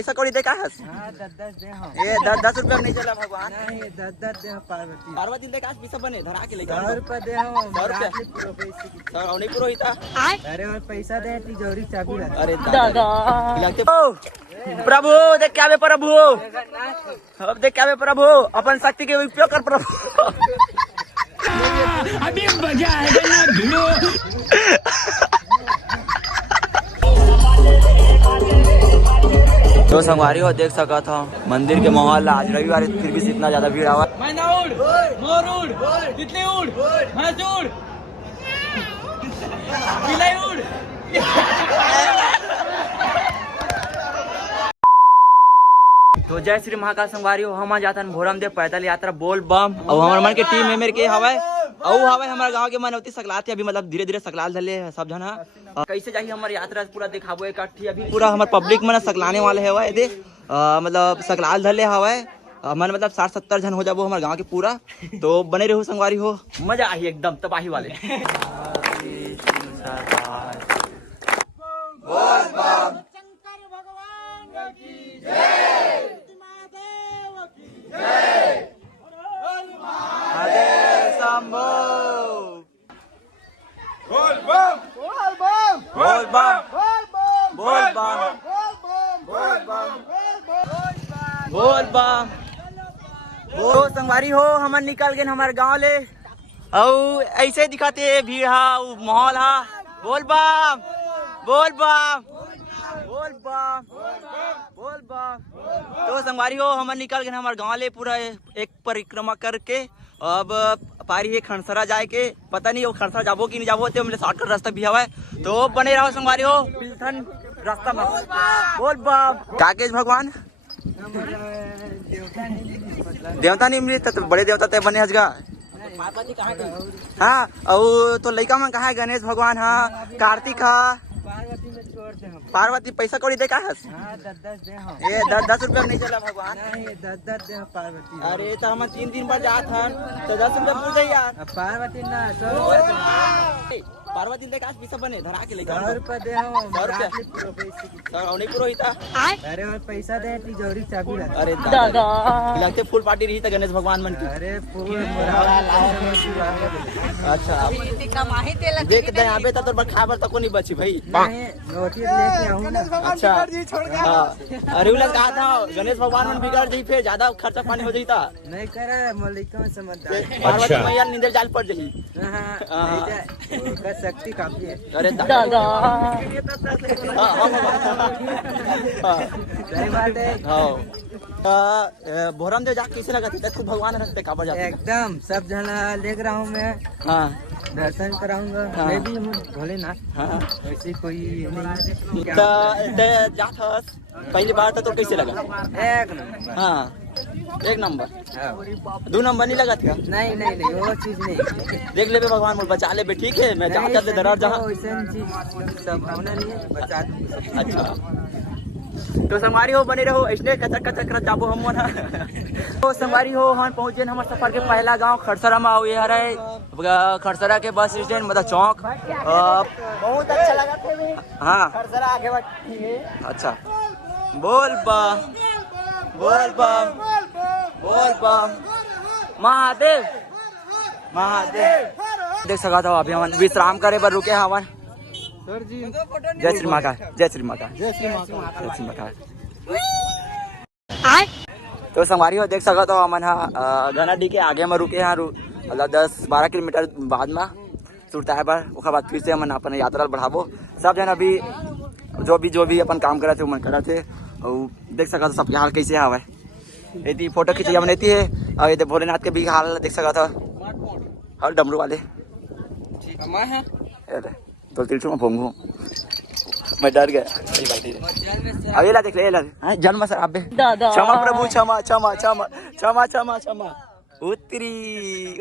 पैसा कौड़ी दे का हस? हाँ 10 दे हम। ये 10 रुपया नहीं चला भगवान। नहीं 10 दे पार्वती। पार्वती दे का पैसा बने धरा के लेके 100 रुपया दे हम। 100 रुपया? सर नहीं पुरोहिता। अरे और पैसा दे तिजोरी चाबी रख। अरे दादा प्रभु देख क्या बे प्रभु, अब देख क्या बे प्रभु, अपन शक्ति के उपयोग कर प्रभु। अभी मजा आएगा ना भिड़ो। तो संगवारी हो देख सका था मंदिर के माहौल आज रविवार फिर भी इतना ज्यादा भीड़ आवा। मैना उड़, मोर उड़, तितली उड़, भैंस उड़, बिलाई उड़। तो जय श्री महाकाल संगवारी हो, हम जाता भोरम देव पैदल यात्रा बोल बम और हमारे मन के टीम में मेरे के हवाए और हवाए हमारे गांव के मनौती सकलाते अभी मतलब धीरे धीरे सकलाल धले सब जन कैसे जाइए हमारी यात्रा पूरा दिखाबो इकट्ठी अभी पूरा हमारे पब्लिक मन सकलाने वाले है दे मतलब सकलाल धले हवाए मन मतलब 60-70 जन हो जाबो हमारे गांव के पूरा। तो बने रहो संगवारी हो, मजा आई एकदम तबाही वाले। बोल बम बोल बम बोल बम बोल बम बोल बम बोल बम। तो संगवारी हो हमन निकल गए हमारे गांव ले और ऐसे दिखाते भीड़ हा माहौल हा। बोल बम बोल बम बोल बम बोल बम। तो संगवारी हो हमन निकल गए हमारे गांव ले पूरा एक परिक्रमा करके अब पारी है खंडसरा जाए के, पता नहीं वो खंडसरा जाबो कि नहीं जाबो तो मेरे शॉर्टकट रास्ता भी हवा है। तो बने रहो संगवारी हो बिलथन रास्ता में। बोल बम काकेश भगवान देवता नहीं मिली तो बड़े देवता ते बने हजगा। पार्वती कहाँ गई? हाँ और तो लड़का मन कहा है गणेश भगवान हाँ कार्तिक हाँ पार्वती में छोड़ दे हम। पार्वती पैसा कौड़ी दे का हस? हाँ 10 दे हम। ये 10 रुपया नहीं चला भगवान। नहीं 10 दे पार्वती। अरे तो हम 3 दिन बाद जात हन तो 10 रुपया पूछ जाइए यार। अब पार्वती ना 100 रुपया पार्वती दे का पैसा बने धरा के लेके 100 रुपया दे हम। 100 रुपया? सर नहीं पुरोहिता। अरे और पैसा दे तिजोरी चाबी रख। अरे दादा लगते फुल पार्टी रही था गणेश भगवान मन की। अरे फूल मोरा अच्छा देख दे यहाँ पे तो खाबर तक नहीं बची भाई। नोटिस लेके आऊँ ना। अच्छा हाँ अरे उलझ कहा था गणेश भगवान मन बिगड़ जाई फिर ज्यादा खर्चा पानी हो जाता नहीं करे मलिका में समझदार। पार्वती मैया नींदर जाल पड़ जाही। नहीं जाए उसका शक्ति काफी है। अरे दादा सही बात है। भोरम दे जा कैसे लगा था खुद भगवान रखते काबर जाते एकदम सब जना लेकर रहा हूँ मैं हाँ दर्शन कराऊंगा। हाँ। मैं भी हूँ भोलेनाथ हाँ वैसे कोई नहीं। जात हस पहली बार तो कैसे लगा? एक नंबर। हाँ 1 नंबर। हाँ। 2 नंबर नहीं लगा था? नहीं नहीं नहीं वो चीज नहीं। देख ले बे भगवान मोल बचा ले बे ठीक है मैं जा कर दे दरार जहाँ। वैसे चीज संभावना नहीं है बचा दे। अच्छा तो संगवारी हो बने रहो इसने कचक कचक कर जाबो हम ना। तो संगवारी हो हम पहुंचे हमारे सफर के पहला गांव खड़सरा में आओ ये हरे खड़सरा के बस स्टैंड मतलब चौक। बहुत अच्छा लगा। हाँ खड़सरा आगे बढ़ती है। अच्छा बोल बम बोल बम बोल बम महादेव महादेव। देख सका था अभी हम विश्राम करे पर रुके हवन। सर जी जय श्री महाकाल जय श्री महाकाल जय श्री महाकाल जय श्री महाकाल। तो संगवारी हो देख सका तो हमन गना डी के आगे में रुके हैं मतलब 10-12 किलोमीटर बाद में सुरताए पर उसके बाद फिर से हमन अपन यात्रा बढ़ाबो। सब जन अभी जो भी अपन काम करा थे मन करा थे और देख सका तो सबके हाल कैसे हवा है। यदि फोटो खींचिए हमने थी और ये भोलेनाथ के भी हाल देख सका था और डमरू वाले तो तिलचू में भोंगू मैं डर गया। अब ये ला देख ले ला जन्म सर आप क्षमा प्रभु क्षमा क्षमा क्षमा क्षमा क्षमा क्षमा उत्तरी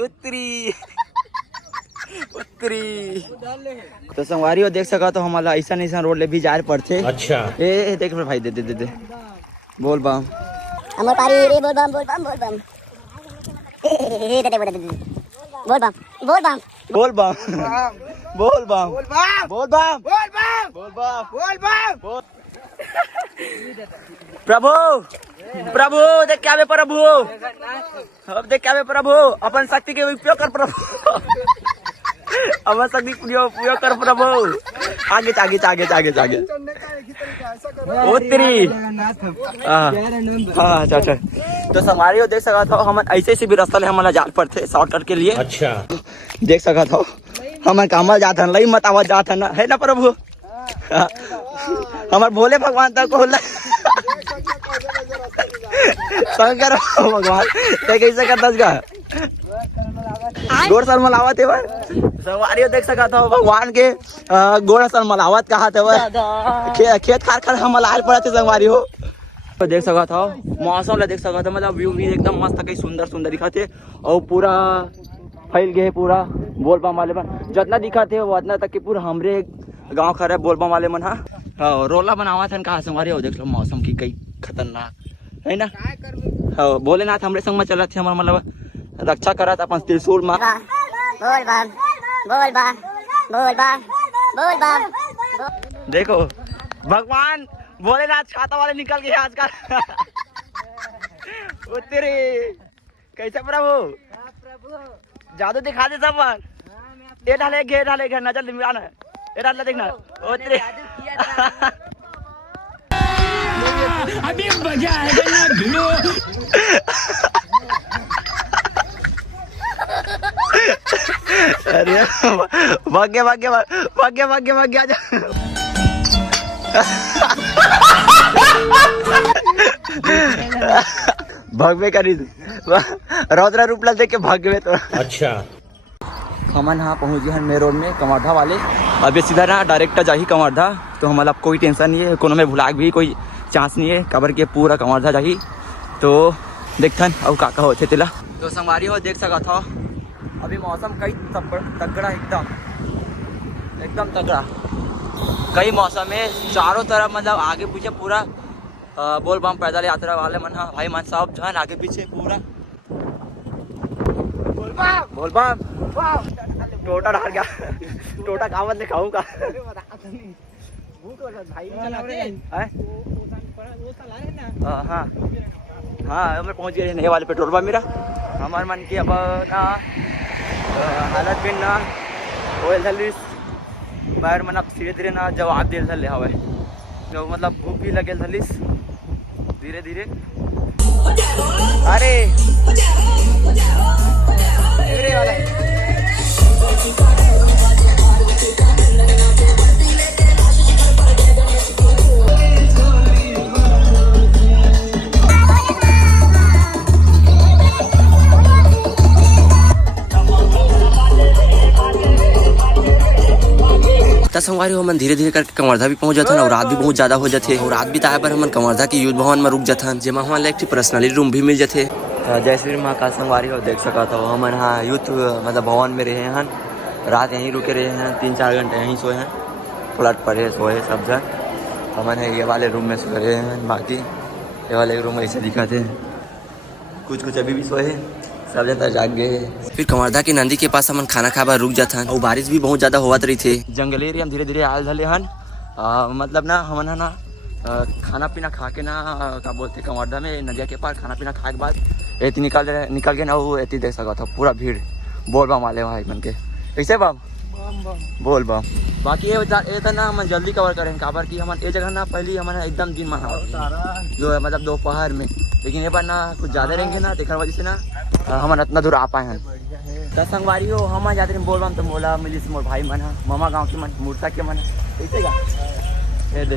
उत्तरी उत्तरी। तो संगवारी हो देख सका तो हमारा ऐसा रोड ले भी जाए पड़ते। अच्छा ए देख भाई दे दे दे दे बोल बम अमर पारी रे बोल बम बोल बम बोल बम ए दे बोल बम बोल बम बोल बम बोल बम बोल बम बोल बम बोल बम बोल बम बोल बम बोल प्रभु प्रभु देख क्या बे प्रभु, अब देख क्या बे प्रभु, अपन शक्ति के उपयोग कर प्रभु, अपन शक्ति उपयोग कर प्रभु, आगे आगे आगे आगे आगे उत्तरी। हाँ अच्छा तो संगवारी हो देख सका था हम ऐसे से भी रास्ता ले हमारा जाल पर थे शॉर्टकट के लिए। अच्छा देख सका था हम कामल जाता लई मत आवाज जाता ना है ना प्रभु, हमारे भोले भगवान तक को शंकर भगवान कैसे करता का गोड़ सर मलावत है वह संगवारी देख सका था भगवान के गोड़ सर मलावत कहा था वह खेत खार कर हम मलाल पड़ा थे संगवारी हो तो देख सका था मौसम ला देख सका था मतलब व्यू भी एकदम मस्त कई सुंदर सुंदर दिखा थे और पूरा फैल गए पूरा बोलबम वाले मन जितना दिखा थे वो उतना तक कि पूरा हमरे गांव खरा बोलबम वाले मन हाँ रोला बनावा था कहा संगवारी हो देख लो मौसम की कई खतरनाक है ना। हाँ भोलेनाथ हमरे संग में चला थे हमारा मतलब रक्षा करा था अपन त्रिशूल में। बोल बम बोल बम बोल बम बोल बम। देखो भगवान भोलेनाथ छाता वाले निकल गए आजकल तेरे कैसे प्रभु जादू दिखा दे सब ये ढाले घे नजर मिलाना ये डाल देखना ओ तेरे अभी मजा आएगा ना भिड़ो। अरे भाग्य भाग्य भाग्य भाग्य भाग्य आजा भगवे करी रौद्रा रूप ला देख के भगवे तो अच्छा हमन हाँ पहुँच गए मेन रोड में कमारधा वाले अभी सीधा ना डायरेक्ट जाही कमारधा तो हमारा कोई टेंशन नहीं है कोनो में भुलाग भी कोई चांस नहीं है कबर के पूरा कमारधा जाही तो देखथन और काका होते तेला तो संगवारी हो देख सका था अभी मौसम कई तगड़ा एकदम तगड़ा कई मौसम में चारों तरफ मतलब आगे पीछे पूरा बोल बम पैदल यात्रा वाले मन भाई मन सब जन आगे पीछे पूरा बोल बम टोटा डाल गया टोटा कावत ले खाऊंगा हाँ हाँ मैं पहुंच गए नए वाले पेट्रोल पंप मेरा हमारे मन की अब ना हालत भी ना ओयल थलिस बाहर मन अब धीरे धीरे ना जवाब दे थले हवे जो मतलब भूख भी लगे थलिस धीरे धीरे अरे वाला संगवारी हो मन धीरे धीरे करके कमरधा भी पहुंच जाथन और रात भी बहुत ज्यादा हो जाते और रात भी ताए पर हमन कमरधा के युद्ध भवन में रुक जाथन जेमा हमन ला एक पर्सनली रूम भी मिल जाते। जय श्री महाकाल संगवारी हो देख सका था हमन हाँ युद्ध मतलब भवन में रहे हैं रात यहीं रुके रहे हैं 3-4 घंटे यहीं सोए हैं फ्लट पड़े सोए सब जन हमन है ये वाले रूम में सो रहे हैं बाकी ये वाले रूम ऐसे दिखाते हैं कुछ अभी भी सोए सब जनता जाग गए। फिर कमरधा के नंदी के पास हमन खाना खाबा रुक जाथन और बारिश भी बहुत ज्यादा होवत रही थे जंगल एरिया में धीरे धीरे आल धले हन मतलब ना हमन ना खाना पीना खा के ना क्या बोलते कमरधा में नदिया के पार खाना पीना खाए के बाद एती निकल के ना वो एती देख सका था पूरा भीड़ बोल बम वाले वहाँ बन के कैसे बम बोल बम बाकी ये था ना हम जल्दी कवर करें काबर की हम ये जगह ना पहले हमारे एकदम दिन मना जो है मतलब दोपहर में लेकिन ये बार ना कुछ ज़्यादा रहेंगे ना देखने वजह से ना हम इतना दूर आ पाए हैं। तो संगवारी हो हम जाते हैं बोल बम तो बोला मिली मोर भाई मन है मामा गाँव के मन मूर्ता के मन कैसे का ये दे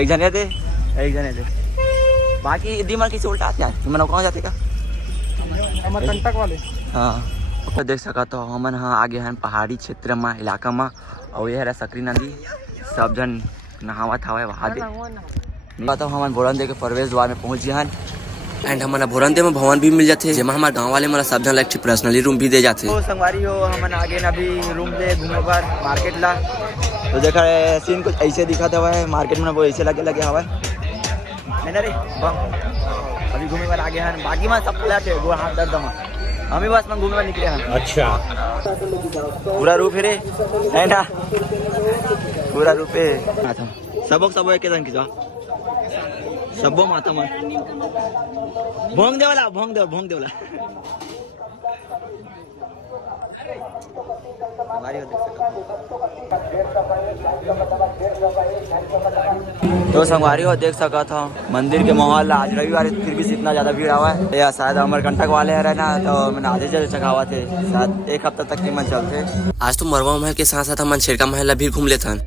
एक जने दे बाकी दिमाग किसी उल्टा आते हैं मैंने कहाँ जाते का कंटक वाले हाँ देख सका तो हमन हाँ आगे हैं पहाड़ी क्षेत्र में इलाका में और ये है सकरी नदी सब जन नहावत हवा वहाँ दे तो हमन भोरंदे के प्रवेश द्वार में पहुँच गए हैं एंड हमारा भोरंदे में भवन भी मिल जाते जेमा हमारे गांव वाले मतलब सब जन ला पर्सनली रूम भी दे जाते। तो संगवारी हो हमन आगे अभी रूम ले घूमे पर मार्केट ला तो देखा सीन कुछ ऐसे दिखाता हुआ है मार्केट में वो ऐसे लगे हवा है ना रे अभी घूमे वाला आगे हैं बाकी में सब खुला थे वो हाथ दर्द हम ही बस में घूमे वाले निकले हैं। अच्छा पूरा रूप है ना पूरा रूप है सब एक जन की सबो माता मत भोंग देवला तो संगवारी हो देख सका था मंदिर के माहौल आज रविवार फिर भी इतना ज्यादा भीड़ हुआ है या शायद अमरकंटक वाले है ना तो मैंने आधे जल चखावा थे शायद एक हफ्ता तक की मन चलते। आज तो मरवा महल के साथ साथ हम शेरका महल भी घूम लेते हैं।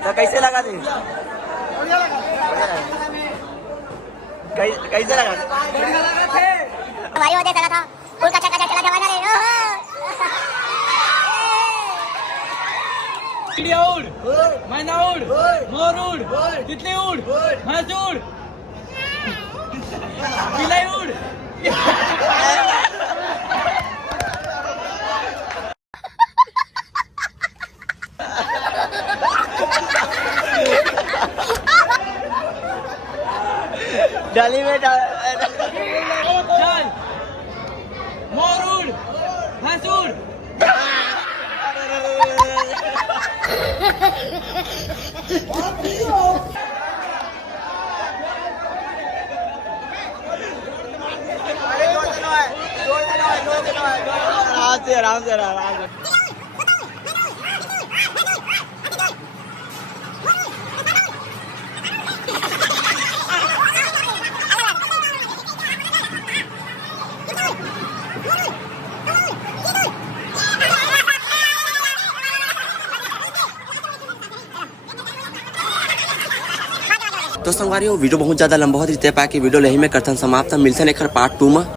तो कैसे लगा थे कैसे लगा हमारी वजह चला था फुल कच्चा कच्चा चला जमाना रे चिड़िया उड़, मैना उड़, मोर उड़, तितली उड़, भैंस उड़, बिलाई उड़। डाली में चल, मोर उड़, भैंस उड़। आराम से तो संगवारी वीडियो बहुत ज्यादा लंबा होती है वीडियो यही में करते हैं समाप्त। मिलते हैं एक पार्ट 2 में।